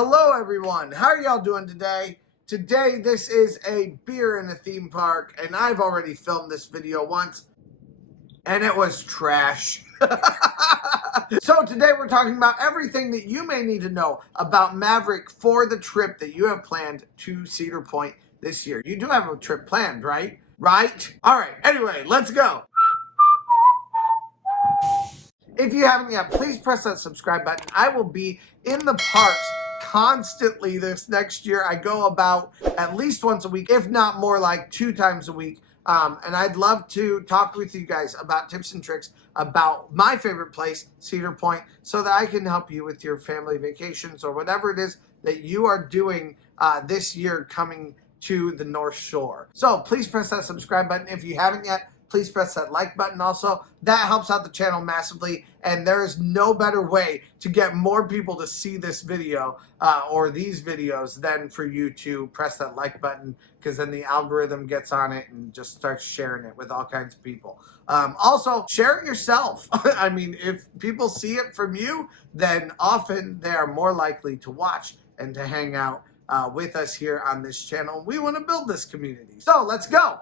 Hello everyone, how are y'all doing today? Today this is a beer in a theme park, and I've already filmed this video once and it was trash. So today we're talking about everything that you may need to know about Maverick for the trip that you have planned to Cedar Point this year. You do have a trip planned, right? Right? Alright, anyway, let's go. If you haven't yet, please press that subscribe button. I will be in the parks constantly this next year. I go about at least once a week, if not more, like 2 times a week. And I'd love to talk with you guys about tips and tricks about my favorite place, Cedar Point, so that I can help you with your family vacations or whatever it is that you are doing this year coming to the North Shore. So please press that subscribe button. If you haven't yet, please press that like button also. That helps out the channel massively, and there is no better way to get more people to see this video or these videos than for you to press that like button, because then the algorithm gets on it and just starts sharing it with all kinds of people. Also, share it yourself. I mean, if people see it from you, then often they are more likely to watch and to hang out with us here on this channel. We want to build this community. So let's go.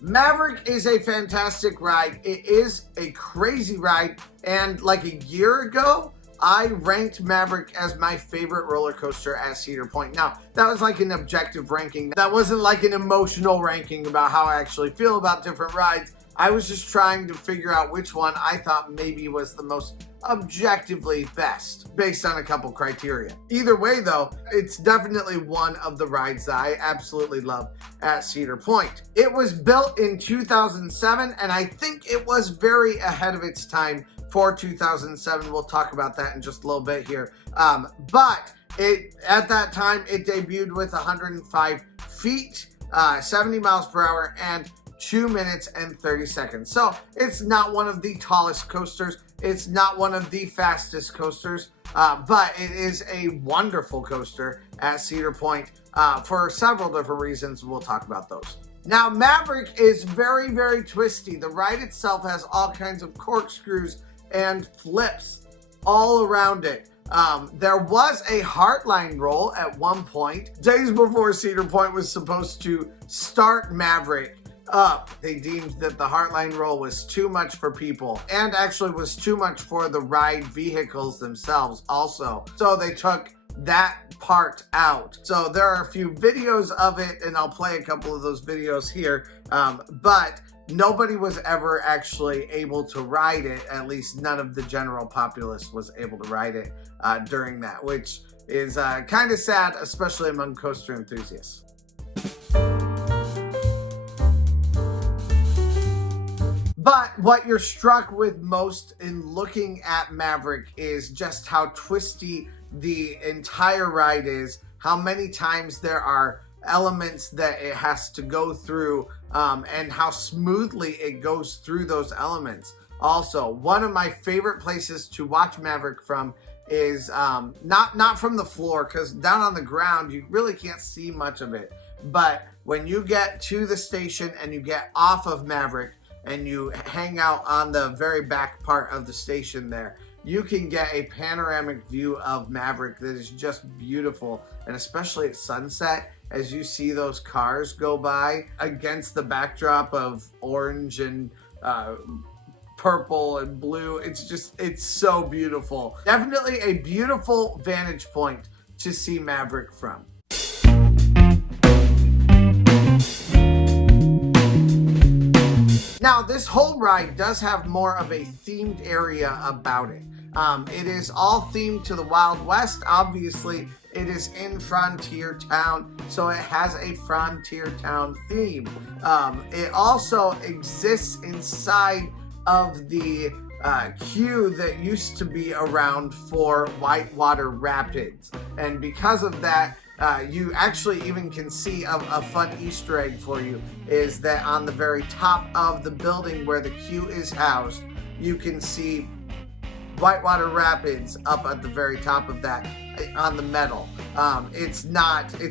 Maverick is a fantastic ride. It is a crazy ride, and like a year ago, I ranked Maverick as my favorite roller coaster at Cedar Point. Now, that was like an objective ranking. That wasn't like an emotional ranking about how I actually feel about different rides. I was just trying to figure out which one I thought maybe was the most objectively best based on a couple criteria. Either way though, it's definitely one of the rides that I absolutely love at Cedar Point. It was built in 2007, and I think it was very ahead of its time for 2007. We'll talk about that in just a little bit here. But at that time, it debuted with 105 feet, 70 miles per hour, and 2 minutes and 30 seconds. So it's not one of the tallest coasters. It's not one of the fastest coasters, but it is a wonderful coaster at Cedar Point for several different reasons. We'll talk about those. Now, Maverick is very, very twisty. The ride itself has all kinds of corkscrews and flips all around it. There was a heartline roll at one point. Days before Cedar Point was supposed to start Maverick up, they deemed that the heartline roll was too much for people, and actually was too much for the ride vehicles themselves also. So they took that part out. So there are a few videos of it, and I'll play a couple of those videos here, but nobody was ever actually able to ride it. At least none of the general populace was able to ride it during that, which is kind of sad, especially among coaster enthusiasts. But what you're struck with most in looking at Maverick is just how twisty the entire ride is, how many times there are elements that it has to go through, and how smoothly it goes through those elements. Also, one of my favorite places to watch Maverick from is not from the floor, because down on the ground you really can't see much of it. But when you get to the station and you get off of Maverick and you hang out on the very back part of the station there, you can get a panoramic view of Maverick that is just beautiful. And especially at sunset, as you see those cars go by against the backdrop of orange and purple and blue, it's so beautiful. Definitely a beautiful vantage point to see Maverick from. Now, this whole ride does have more of a themed area about it. It is all themed to the Wild West. Obviously, it is in Frontier Town, so it has a Frontier Town theme. It also exists inside of the queue that used to be around for Whitewater Rapids. And because of that, you actually even can see a fun Easter egg for you, is that on the very top of the building where the queue is housed, you can see Whitewater Rapids up at the very top of that on the metal. It's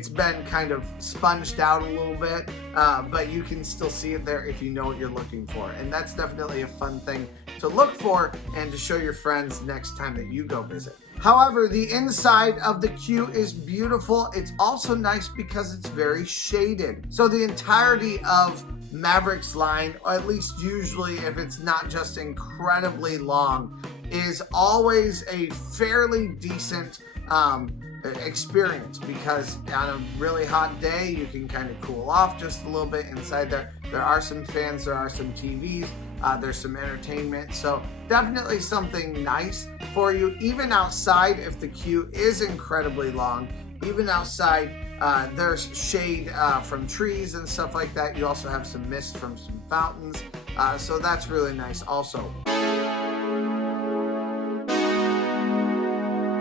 been kind of sponged out a little bit, but you can still see it there if you know what you're looking for. And that's definitely a fun thing to look for and to show your friends next time that you go visit. However, the inside of the queue is beautiful. It's also nice because it's very shaded. So the entirety of Maverick's line, or at least usually if it's not just incredibly long, is always a fairly decent experience, because on a really hot day you can kind of cool off just a little bit inside there. There are some fans, there are some TVs, there's some entertainment, so definitely something nice for you. Even outside, if the queue is incredibly long, even outside there's shade from trees and stuff like that. You also have some mist from some fountains, so that's really nice also.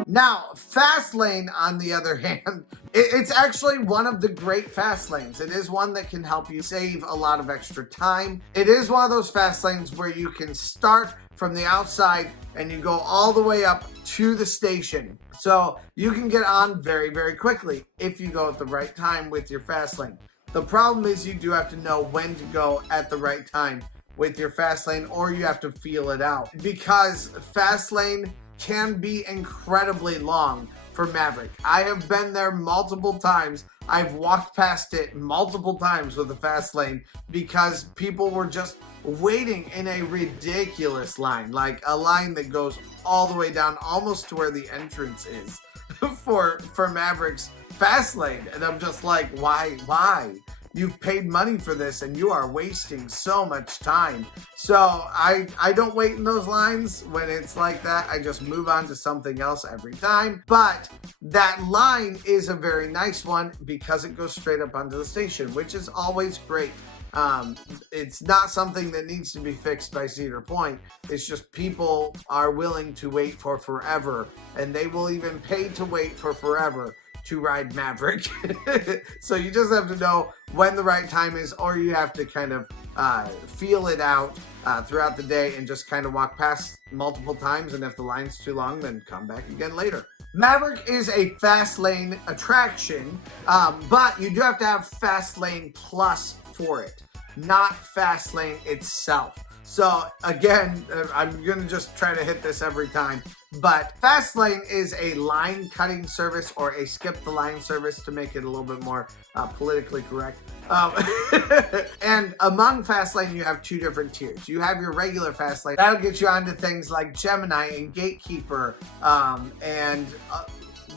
Now, fast lane, on the other hand, it's actually one of the great fast lanes. It is one that can help you save a lot of extra time. It is one of those fast lanes where you can start from the outside and you go all the way up to the station. So you can get on very, very quickly if you go at the right time with your fast lane. The problem is you do have to know when to go at the right time with your fast lane, or you have to feel it out, because fast lane can be incredibly long for Maverick. I have been there multiple times. I've walked past it multiple times with the fast lane because people were just waiting in a ridiculous line, like a line that goes all the way down almost to where the entrance is for Maverick's fast lane. And I'm just like, why? You've paid money for this and you are wasting so much time. So I don't wait in those lines when it's like that. I just move on to something else every time. But that line is a very nice one because it goes straight up onto the station, which is always great. It's not something that needs to be fixed by Cedar Point. It's just people are willing to wait for forever, and they will even pay to wait for forever to ride Maverick. So you just have to know when the right time is, or you have to kind of feel it out throughout the day and just kind of walk past multiple times, and if the line's too long, then come back again later. Maverick is a fast lane attraction, but you do have to have fast lane plus for it, not fast lane itself. So again, I'm gonna just try to hit this every time, but Fastlane is a line cutting service, or a skip the line service to make it a little bit more politically correct. And among Fastlane, you have two different tiers. You have your regular Fastlane. That'll get you onto things like Gemini and Gatekeeper, and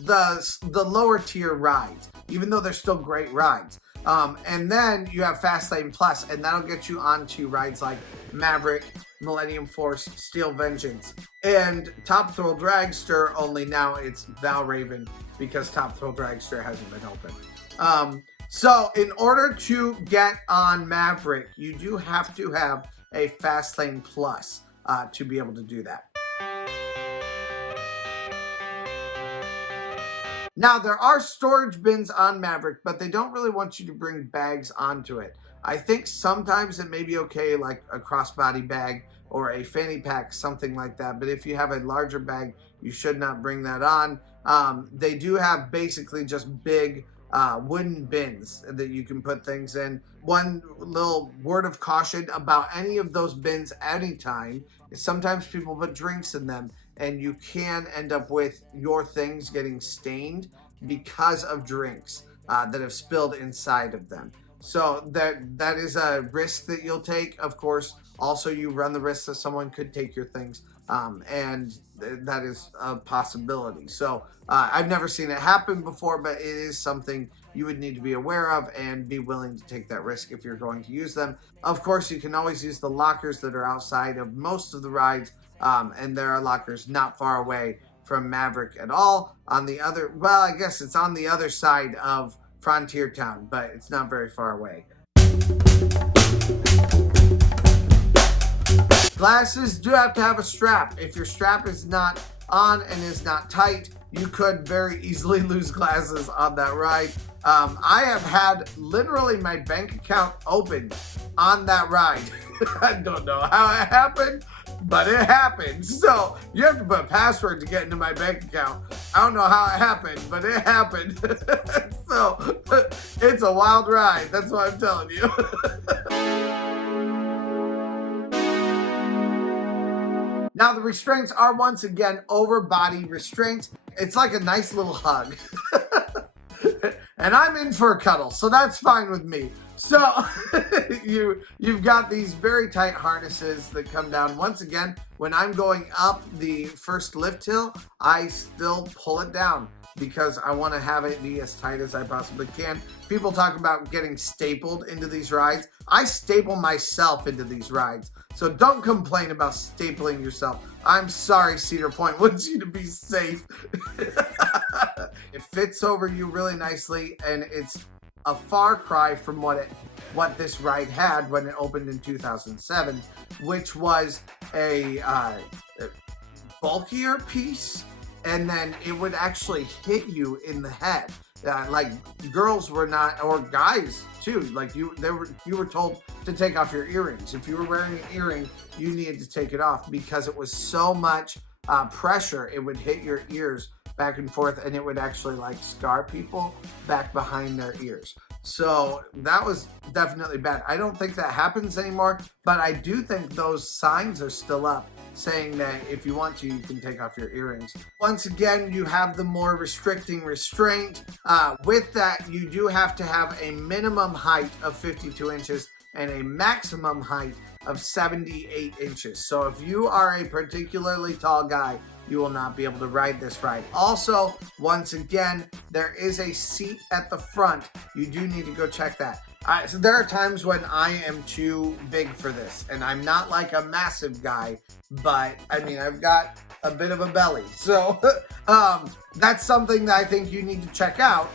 the lower tier rides, even though they're still great rides. And then you have Fastlane Plus, and that'll get you onto rides like Maverick, Millennium Force, Steel Vengeance, and Top Thrill Dragster, only now it's Valraven because Top Thrill Dragster hasn't been open. So in order to get on Maverick, you do have to have a Fastlane Plus to be able to do that. Now, there are storage bins on Maverick, but they don't really want you to bring bags onto it. I think sometimes it may be okay, like a crossbody bag or a fanny pack, something like that. But if you have a larger bag, you should not bring that on. They do have basically just big wooden bins that you can put things in. One little word of caution about any of those bins anytime is sometimes people put drinks in them, and you can end up with your things getting stained because of drinks that have spilled inside of them. So that is a risk that you'll take. Of course, also you run the risk that someone could take your things, and that is a possibility. So I've never seen it happen before, but it is something you would need to be aware of and be willing to take that risk if you're going to use them. Of course, you can always use the lockers that are outside of most of the rides, and there are lockers not far away from Maverick at all. On the other, well, I guess it's on the other side of Frontier Town, but it's not very far away. Glasses do have to have a strap. If your strap is not on and is not tight, you could very easily lose glasses on that ride. I have had literally my bank account open on that ride. I don't know how it happened, but it happened. So you have to put a password to get into my bank account. I don't know how it happened, but it happened. So it's a wild ride. That's what I'm telling you. Now the restraints are once again over body restraints. It's like a nice little hug. And I'm in for a cuddle, so that's fine with me. So you've got these very tight harnesses that come down. Once again, when I'm going up the first lift hill, I still pull it down because I want to have it be as tight as I possibly can. People talk about getting stapled into these rides. I staple myself into these rides. So don't complain about stapling yourself. I'm sorry, Cedar Point wants you to be safe. It fits over you really nicely, and it's a far cry from what this ride had when it opened in 2007, which was a bulkier piece, and then it would actually hit you in the head. Like girls were not, or guys too. Like you were told to take off your earrings. If you were wearing an earring, you needed to take it off because it was so much pressure. It would hit your ears back and forth, and it would actually like scar people back behind their ears. So that was definitely bad. I don't think that happens anymore, but I do think those signs are still up saying that if you want to, you can take off your earrings. Once again, you have the more restricting restraint. With that, you do have to have a minimum height of 52 inches and a maximum height of 78 inches. So if you are a particularly tall guy, you will not be able to ride this ride. Also, once again, there is a seat at the front. You do need to go check that. So there are times when I am too big for this, and I'm not like a massive guy, but I mean, I've got a bit of a belly. So that's something that I think you need to check out.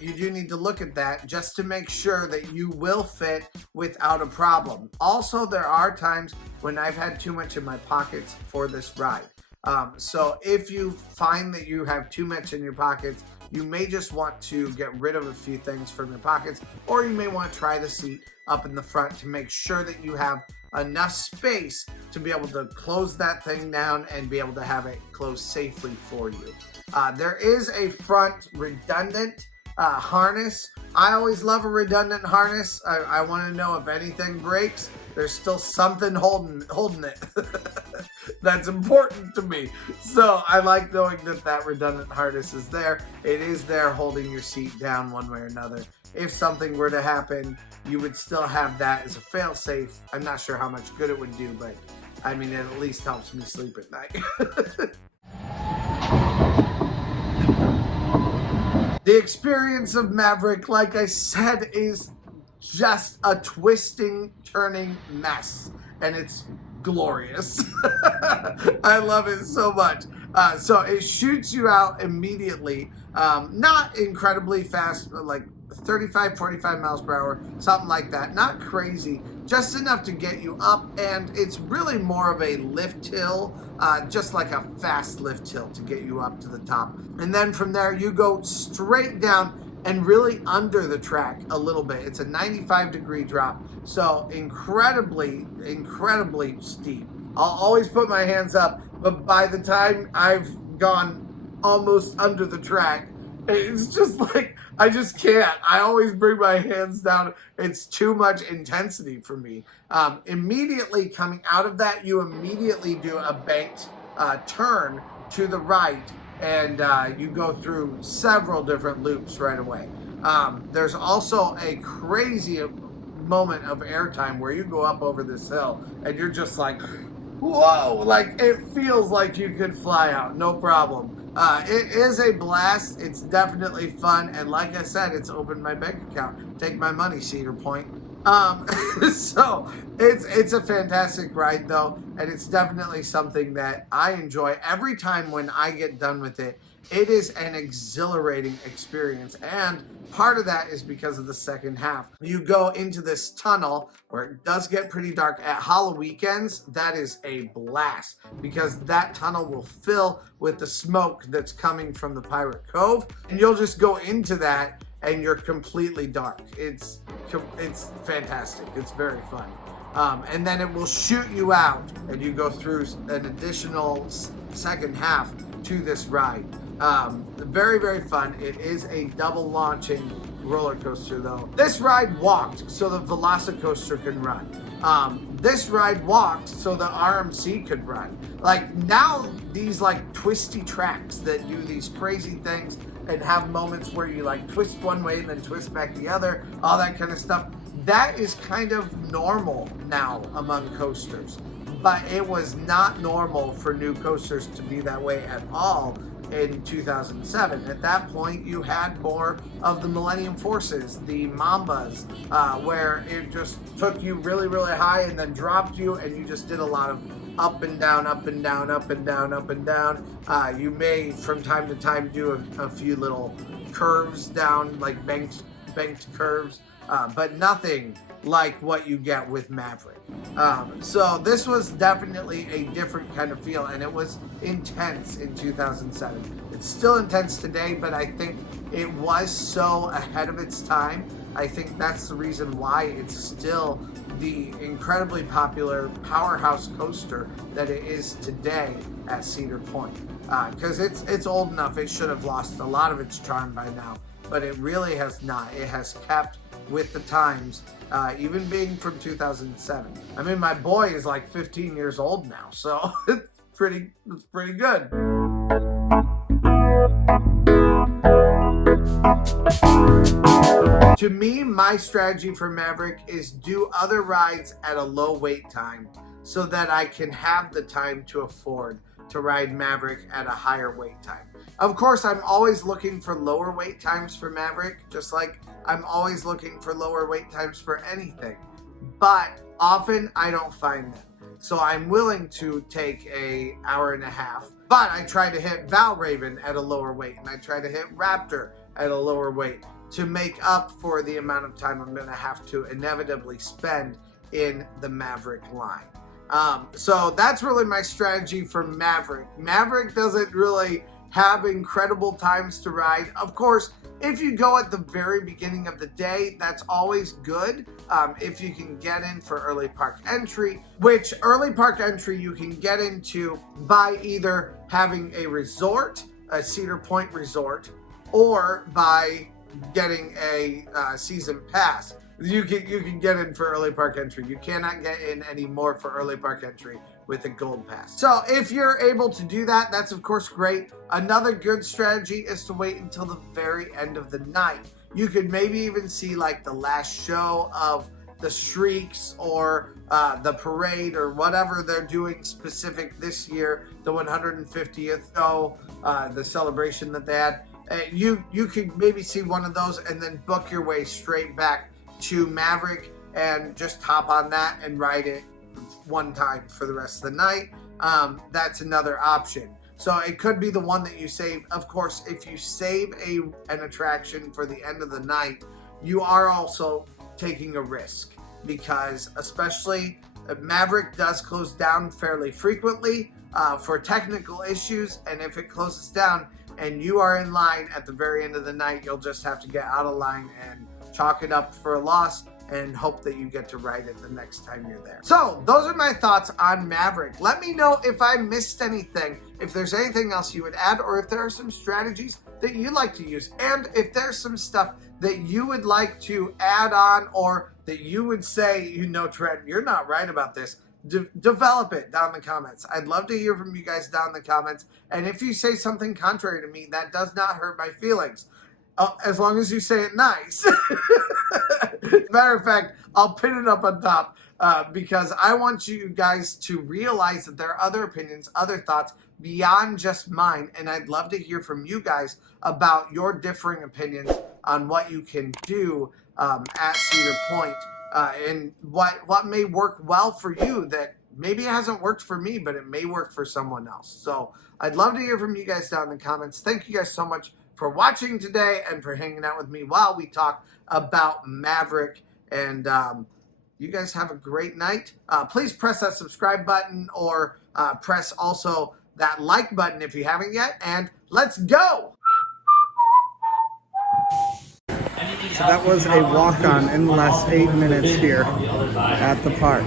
You do need to look at that just to make sure that you will fit without a problem. Also, there are times when I've had too much in my pockets for this ride. So if you find that you have too much in your pockets, you may just want to get rid of a few things from your pockets, or you may want to try the seat up in the front to make sure that you have enough space to be able to close that thing down and be able to have it close safely for you. There is a front redundant harness. I always love a redundant harness. I want to know if anything breaks, there's still something holding it. That's important to me. So I like knowing that redundant harness is there. It is there holding your seat down one way or another. If something were to happen, you would still have that as a fail-safe. I'm not sure how much good it would do, but I mean, it at least helps me sleep at night. The experience of Maverick, like I said, is just a twisting, turning mess, and it's glorious. I love it so much. So it shoots you out immediately, not incredibly fast, but like 35, 45 miles per hour, something like that. Not crazy, just enough to get you up, and it's really more of a lift hill, just like a fast lift hill to get you up to the top. And then from there, you go straight down and really under the track a little bit. It's a 95-degree drop, so incredibly, incredibly steep. I'll always put my hands up, but by the time I've gone almost under the track, it's just like, I just can't. I always bring my hands down. It's too much intensity for me. Immediately coming out of that, you immediately do a banked turn to the right, and you go through several different loops right away. There's also a crazy moment of airtime where you go up over this hill, and you're just like, whoa, like it feels like you could fly out, no problem. It is a blast. It's definitely fun, and like I said, it's opened my bank account. Take my money, Cedar Point. So it's a fantastic ride though, and it's definitely something that I enjoy. Every time when I get done with it, it is an exhilarating experience, and part of that is because of the second half. You go into this tunnel where it does get pretty dark. At Halloween weekends, that is a blast because that tunnel will fill with the smoke that's coming from the Pirate Cove, and you'll just go into that and you're completely dark. It's fantastic. It's very fun. And then it will shoot you out, and you go through an additional second half to this ride. Very, very fun. It is a double launching roller coaster though. This ride walked so the Velocicoaster can run. This ride walked so the RMC could run. Like now these like twisty tracks that do these crazy things and have moments where you like twist one way and then twist back the other, all that kind of stuff. That is kind of normal now among coasters, but it was not normal for new coasters to be that way at all in 2007. At that point, you had more of the Millennium Forces, the Mambas, where it just took you really, really high and then dropped you, and you just did a lot of up and down, up and down, up and down, up and down. You may, from time to time, do a few little curves down, like banked curves, but nothing like what you get with Maverick. So this was definitely a different kind of feel, and it was intense in 2007. It's still intense today, but I think it was so ahead of its time. I think that's the reason why it's still the incredibly popular powerhouse coaster that it is today at Cedar Point. Because it's old enough, it should have lost a lot of its charm by now, but it really has not. It has kept with the times, even being from 2007. I mean, my boy is like 15 years old now, so it's pretty good. To me, my strategy for Maverick is do other rides at a low wait time so that I can have the time to afford to ride Maverick at a higher wait time. Of course, I'm always looking for lower wait times for Maverick, just like I'm always looking for lower wait times for anything, but often I don't find them. So I'm willing to take an hour and a half, but I try to hit Valraven at a lower weight, and I try to hit Raptor at a lower weight to make up for the amount of time I'm gonna have to inevitably spend in the Maverick line. So that's really my strategy for Maverick. Maverick doesn't really have incredible times to ride. Of course, if you go at the very beginning of the day, that's always good. If you can get in for early park entry, which early park entry you can get into by either having a resort, a Cedar Point resort, or by getting a season pass. You can get in for early park entry. You cannot get in anymore for early park entry with a gold pass. So if you're able to do that, that's of course great. Another good strategy is to wait until the very end of the night. You could maybe even see like the last show of the Shrieks or the parade or whatever they're doing specific this year, the 150th show, the celebration that they had. You could maybe see one of those and then book your way straight back to Maverick and just hop on that and ride it one time for the rest of the night. That's another option. So it could be the one that you save. Of course, if you save an attraction for the end of the night, you are also taking a risk, because especially Maverick does close down fairly frequently for technical issues, and if it closes down and you are in line at the very end of the night, you'll just have to get out of line and chalk it up for a loss and hope that you get to ride it the next time you're there. So those are my thoughts on Maverick. Let me know if I missed anything, if there's anything else you would add, or if there are some strategies that you like to use, and if there's some stuff that you would like to add on, or that you would say, you know, Trent, you're not right about this. Develop it down in the comments. I'd love to hear from you guys down in the comments. And if you say something contrary to me, that does not hurt my feelings. As long as you say it nice. Matter of fact, I'll pin it up on top because I want you guys to realize that there are other opinions, other thoughts beyond just mine. And I'd love to hear from you guys about your differing opinions on what you can do at Cedar Point. And what may work well for you that maybe it hasn't worked for me, but it may work for someone else. So I'd love to hear from you guys down in the comments. Thank you guys so much for watching today and for hanging out with me while we talk about Maverick. And you guys have a great night. Please press that subscribe button, or press also that like button if you haven't yet. And let's go! So that was a walk-on in the last 8 minutes here at the park.